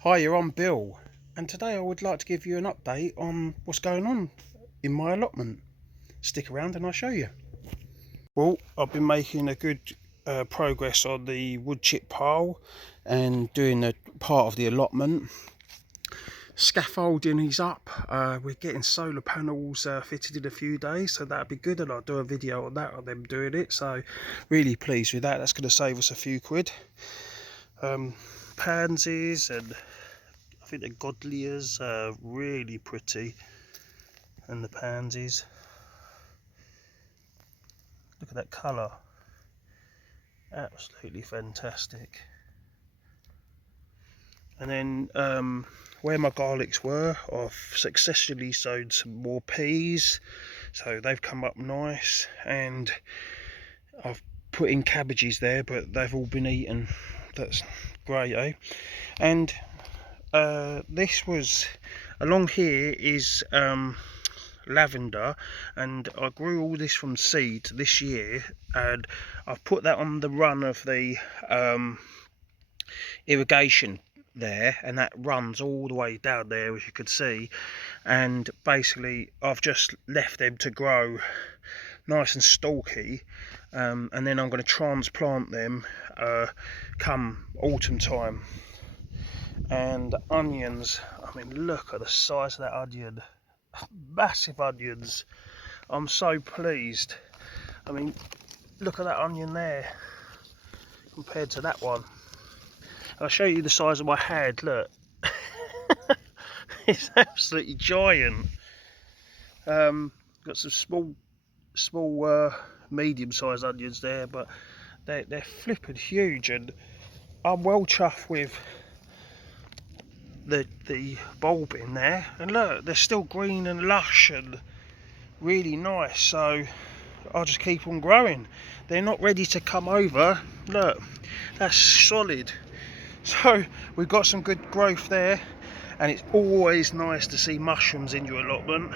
Hi, you're on Bill, and today I would like to give you an update on what's going on in my allotment. Stick around and I'll show you. Well, I've been making a good progress on the wood chip pile and doing a part of the allotment. Scaffolding is up. We're getting solar panels fitted in a few days, so that'll be good, and I'll do a video on that, of them doing it. So really pleased with that. That's going to save us a few quid. Pansies, and I think the Dahlias are really pretty, and the pansies. Look at that colour, absolutely fantastic. And then where my garlics were, I've successfully sowed some more peas, so they've come up nice, and I've put in cabbages there, but they've all been eaten. That's great, eh? And this was along here is lavender, and I grew all this from seed this year, and I've put that on the run of the irrigation there, and that runs all the way down there, as you could see. And basically I've just left them to grow nice and stalky, and then I'm going to transplant them come autumn time. And the onions, I mean, look at the size of that onion, massive onions. I'm so pleased. I mean, look at that onion there compared to that one. I'll show you the size of my hand, look. It's absolutely giant. Got some small medium-sized onions there, but they're flipping huge, and I'm well chuffed with the bulb in there. And look, they're still green and lush and really nice, so I'll just keep on growing. They're not ready to come over. Look, that's solid. So we've got some good growth there, and it's always nice to see mushrooms in your allotment.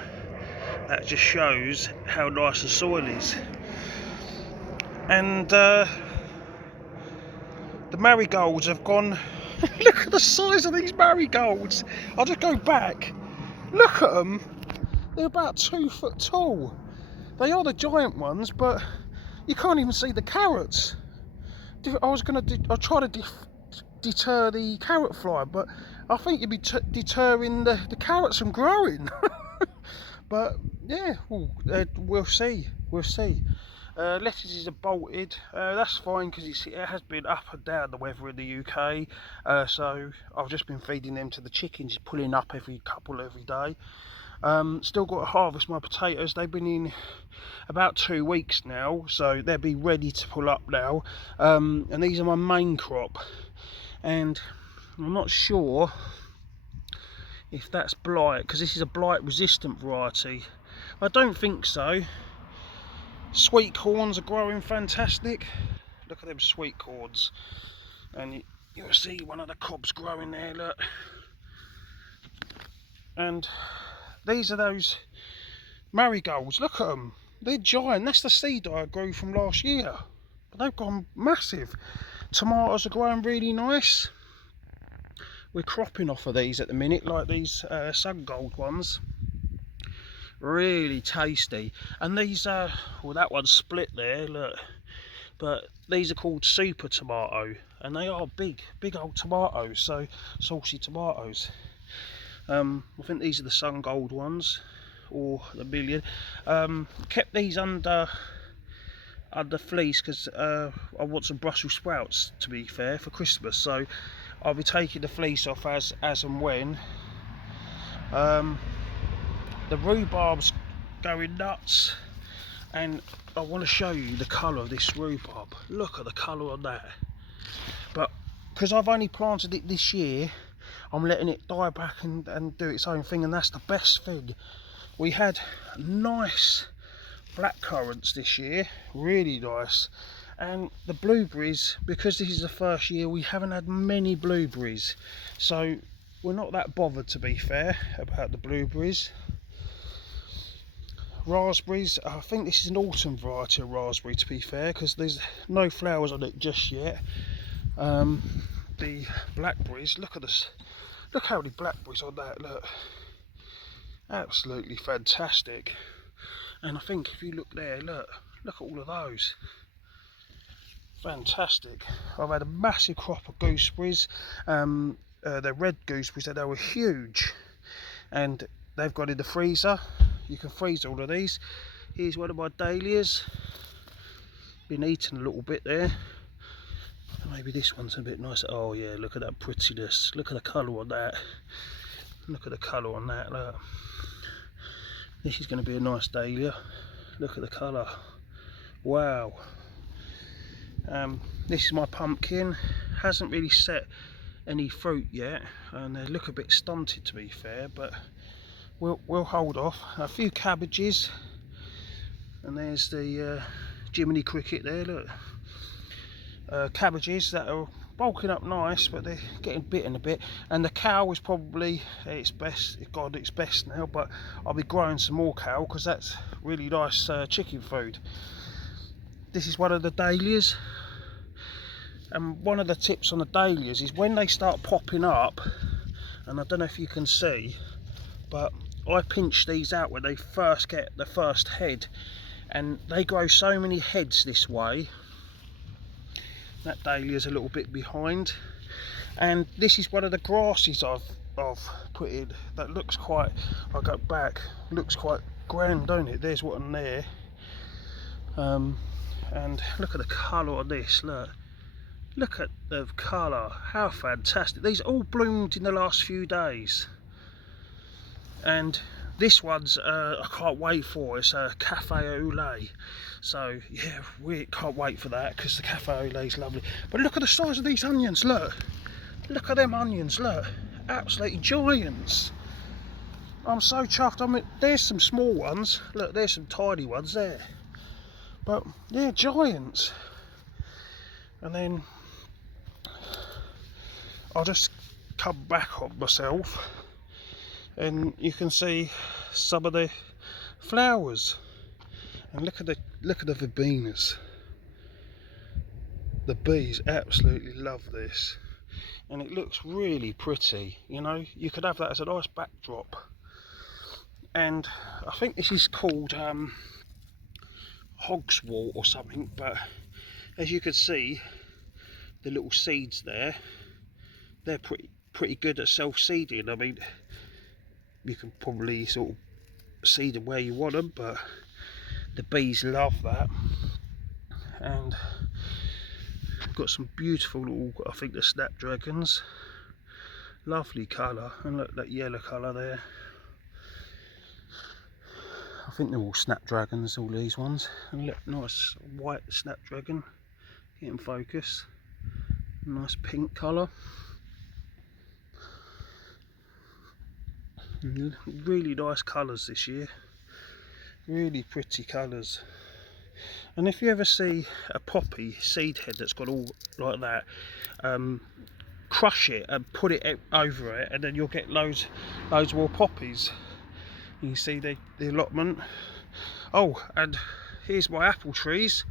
That just shows how nice the soil is. And the marigolds have gone. Look at the size of these marigolds. I'll just go back. Look at them. They're about 2 foot tall. They are the giant ones, but you can't even see the carrots. I'll try to deter the carrot fly, but I think you'd be deterring the carrots from growing. But yeah, we'll see. Lettuces are bolted. That's fine, because it has been up and down the weather in the UK. So I've just been feeding them to the chickens, pulling up every day. Still got to harvest my potatoes. They've been in about 2 weeks now, so they'll be ready to pull up now. And these are my main crop, and I'm not sure if that's blight, because this is a blight resistant variety. I don't think so. Sweet corns are growing fantastic. Look at them sweet corns, and you'll see one of the cobs growing there, look. And these are those marigolds, look at them, they're giant. That's the seed I grew from last year, but they've gone massive. Tomatoes are growing really nice. We're cropping off of these at the minute, like these sun gold ones, really tasty. And these are, well, that one's split there, look, but these are called super tomato, and they are big old tomatoes, so saucy tomatoes. I think these are the sun gold ones, or the million. Kept these under fleece because I want some Brussels sprouts, to be fair, for Christmas, so I'll be taking the fleece off as and when. The rhubarb's going nuts, and I want to show you the colour of this rhubarb. Look at the colour on that. But because I've only planted it this year, I'm letting it die back and do its own thing, and that's the best thing. We had nice black currants this year, really nice. And the blueberries, because this is the first year, we haven't had many blueberries, so we're not that bothered, to be fair, about the blueberries. Raspberries, I think this is an autumn variety of raspberry, to be fair, because there's no flowers on it just yet. The blackberries, look at this, Look how many blackberries on that, look. Absolutely fantastic. And I think if you look there, look at all of those. Fantastic. I've had a massive crop of gooseberries. They're red gooseberries, they were huge. And they've got in the freezer. You can freeze all of these. Here's one of my dahlias. Been eaten a little bit there. Maybe this one's a bit nicer. Oh yeah, look at that prettiness. Look at the colour on that. Look at the colour on that. Look. This is going to be a nice dahlia. Look at the colour. Wow. This is my pumpkin. Hasn't really set any fruit yet, and they look a bit stunted to be fair, but we'll hold off. A few cabbages, and there's the Jiminy Cricket there. Look. Cabbages that are bulking up nice, but they're getting bitten a bit, and the cow is probably its best. It's got its best now, but I'll be growing some more cow because that's really nice chicken food. This is one of the dahlias, and one of the tips on the dahlias is when they start popping up, and I don't know if you can see, but I pinch these out when they first get the first head, and they grow so many heads this way. That dahlia's a little bit behind, and this is one of the grasses I've put in that looks quite, I'll go back, looks quite grand, don't it? There's one there, and look at the colour on this. Look at the colour, how fantastic. These all bloomed in the last few days, and this one's I can't wait for. It's a cafe au lait, so yeah, we can't wait for that because the cafe au lait is lovely. But look at the size of these onions. Look at them onions. Look, absolutely giants. I'm so chuffed. I mean, there's some small ones. Look, there's some tiny ones there, but yeah, giants. And then I'll just come back on myself, and you can see some of the flowers, and look at the verbenas. The bees absolutely love this, and it looks really pretty. You know, you could have that as a nice backdrop. And I think this is called hogswort or something, but as you can see, the little seeds there, they're pretty good at self-seeding. I mean, you can probably sort of seed them where you want them, but the bees love that. And we've got some beautiful little, I think they're snapdragons, lovely colour, and look at that yellow colour there. I think they're all snapdragons, all these ones. And look, nice white snapdragon, get in focus, nice pink colour. Really nice colours this year, really pretty colours. And if you ever see a poppy seed head that's got all like that, crush it and put it over it, and then you'll get loads more poppies. You can see the allotment. Oh, and here's my apple trees.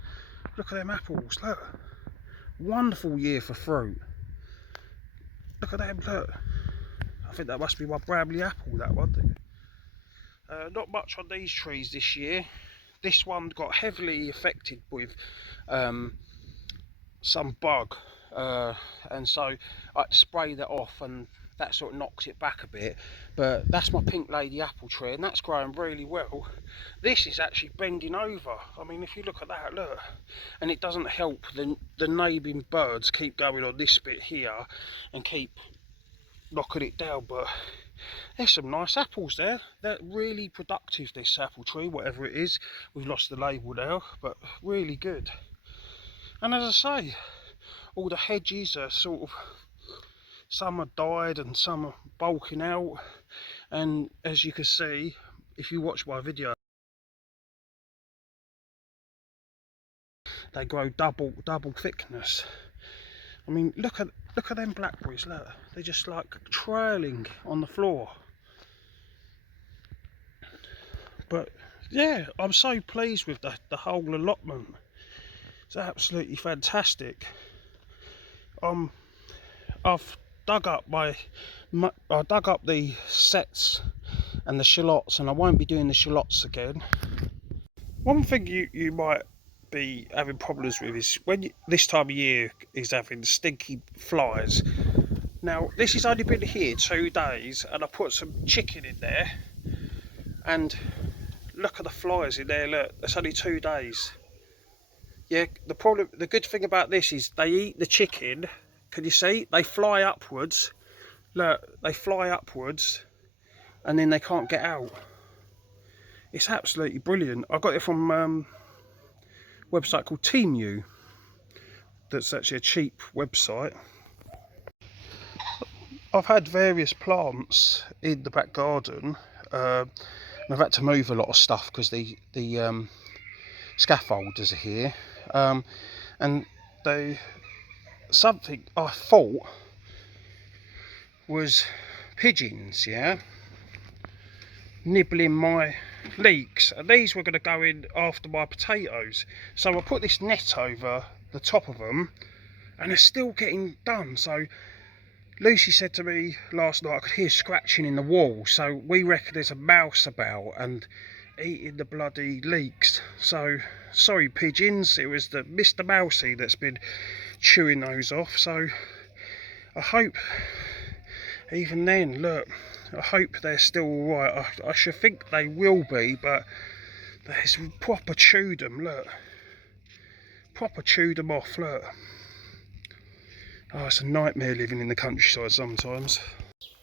Look at them apples. Look, wonderful year for fruit. Look at them. Look, I think that must be my Bramley apple, that one. Not much on these trees this year. This one got heavily affected with some bug, and so I had to spray that off, and that sort of knocked it back a bit. But that's my pink lady apple tree, and that's growing really well. This is actually bending over. I mean, if you look at that, look, and it doesn't help the neighbouring birds keep going on this bit here and keep knocking it down. But there's some nice apples there. They're really productive, this apple tree, whatever it is. We've lost the label now, but really good. And as I say, all the hedges are sort of, some are died and some are bulking out. And as you can see, if you watch my video, they grow double thickness. I mean, look at them blackberries. Look, they're just like trailing on the floor. But yeah, I'm so pleased with the whole allotment. It's absolutely fantastic. I've dug up the sets and the shallots, and I won't be doing the shallots again. One thing you might be having problems with is when this time of year is having stinky flies. Now this has only been here 2 days, and I put some chicken in there, and look at the flies in there. Look, it's only 2 days. Yeah, the good thing about this is they eat the chicken. Can you see? They fly upwards. Look, they fly upwards, and then they can't get out. It's absolutely brilliant. I got it from a website called Temu. That's actually a cheap website. I've had various plants in the back garden. And I've had to move a lot of stuff because the scaffolders are here. And something I thought was pigeons, yeah, nibbling my leeks, and these were going to go in after my potatoes. So I put this net over the top of them, and they're still getting done. So Lucy said to me last night I could hear scratching in the wall, so we reckon there's a mouse about and eating the bloody leeks. So sorry pigeons, it was the Mr. Mousey that's been chewing those off. So I hope, even then, look, I hope they're still alright. I should think they will be, but there's proper chewed them, look. Proper chewed them off, look. Oh, it's a nightmare living in the countryside sometimes.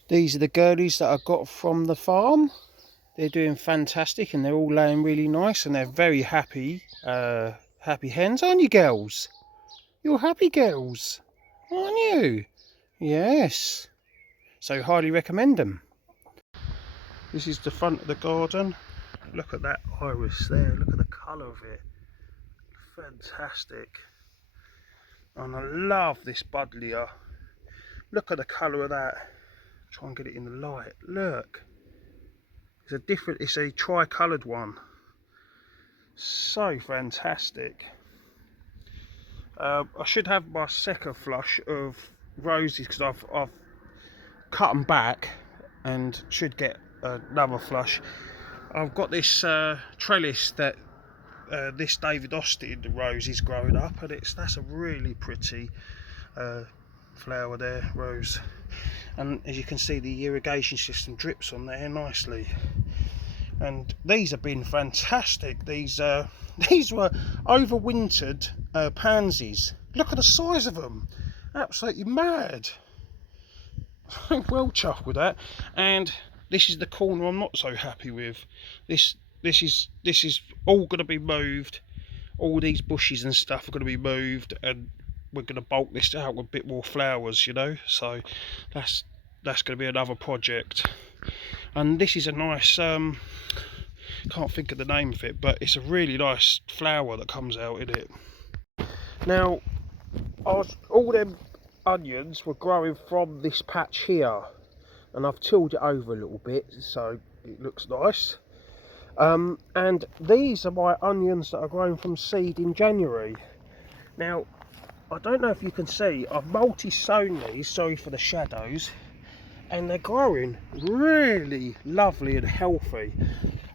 These are the girlies that I got from the farm. They're doing fantastic, and they're all laying really nice, and they're very happy. Happy hens, aren't you, girls? You're happy girls, aren't you? Yes. So highly recommend them. This is the front of the garden. Look at that iris there. Look at the colour of it. Fantastic. And I love this Dahlia. Look at the colour of that. Try and get it in the light. Look. It's a tri-coloured one. So fantastic. I should have my second flush of roses because I've cut them back and should get another flush. I've got this trellis that this David Austin rose is growing up, and that's a really pretty flower there, rose. And as you can see, the irrigation system drips on there nicely. And these have been fantastic. These were overwintered pansies. Look at the size of them. Absolutely mad. I'm well chuffed with that. And this is the corner I'm not so happy with. This is all going to be moved. All these bushes and stuff are going to be moved, and we're going to bulk this out with a bit more flowers, you know. So that's going to be another project. And this is a nice can't think of the name of it, but it's a really nice flower that comes out in it. Now all them onions were growing from this patch here, and I've tilled it over a little bit so it looks nice. And these are my onions that are grown from seed in January. Now I don't know if you can see, I've multi-sown these, sorry for the shadows, and they're growing really lovely and healthy.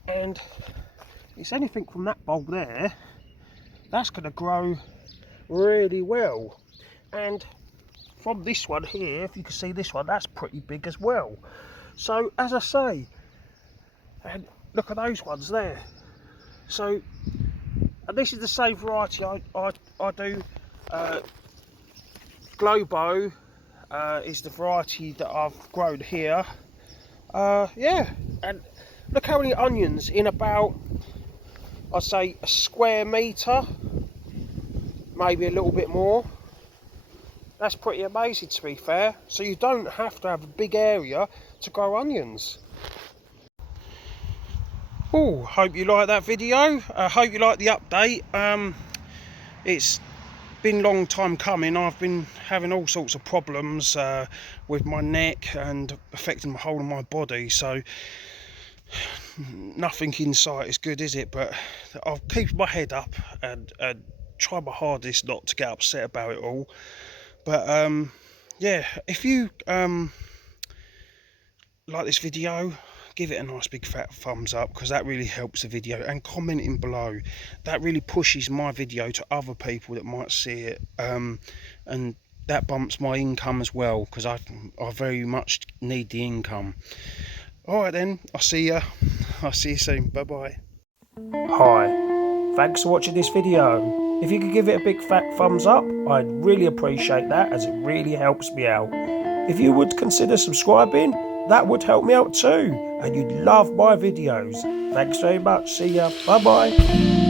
And it's anything from that bulb there, that's going to grow really well. And from this one here, if you can see this one, that's pretty big as well. So as I say, and look at those ones there. So, and this is the same variety I do. Globo is the variety that I've grown here. Yeah, and look how many onions in about, I'd say, a square metre, maybe a little bit more. That's pretty amazing, to be fair. So you don't have to have a big area to grow onions. Oh, hope you like that video. I hope you like the update. It's been a long time coming. I've been having all sorts of problems with my neck and affecting the whole of my body. So nothing in sight is good, is it? But I'll keep my head up and try my hardest not to get upset about it all. But yeah, if you like this video, give it a nice big fat thumbs up, because that really helps the video, and commenting below, that really pushes my video to other people that might see it, and that bumps my income as well, because I very much need the income. All right then, I'll see you soon. Bye bye. Hi, thanks for watching this video. If you could give it a big fat thumbs up, I'd really appreciate that, as it really helps me out. If you would consider subscribing, that would help me out too, and you'd love my videos. Thanks very much. See ya. Bye bye.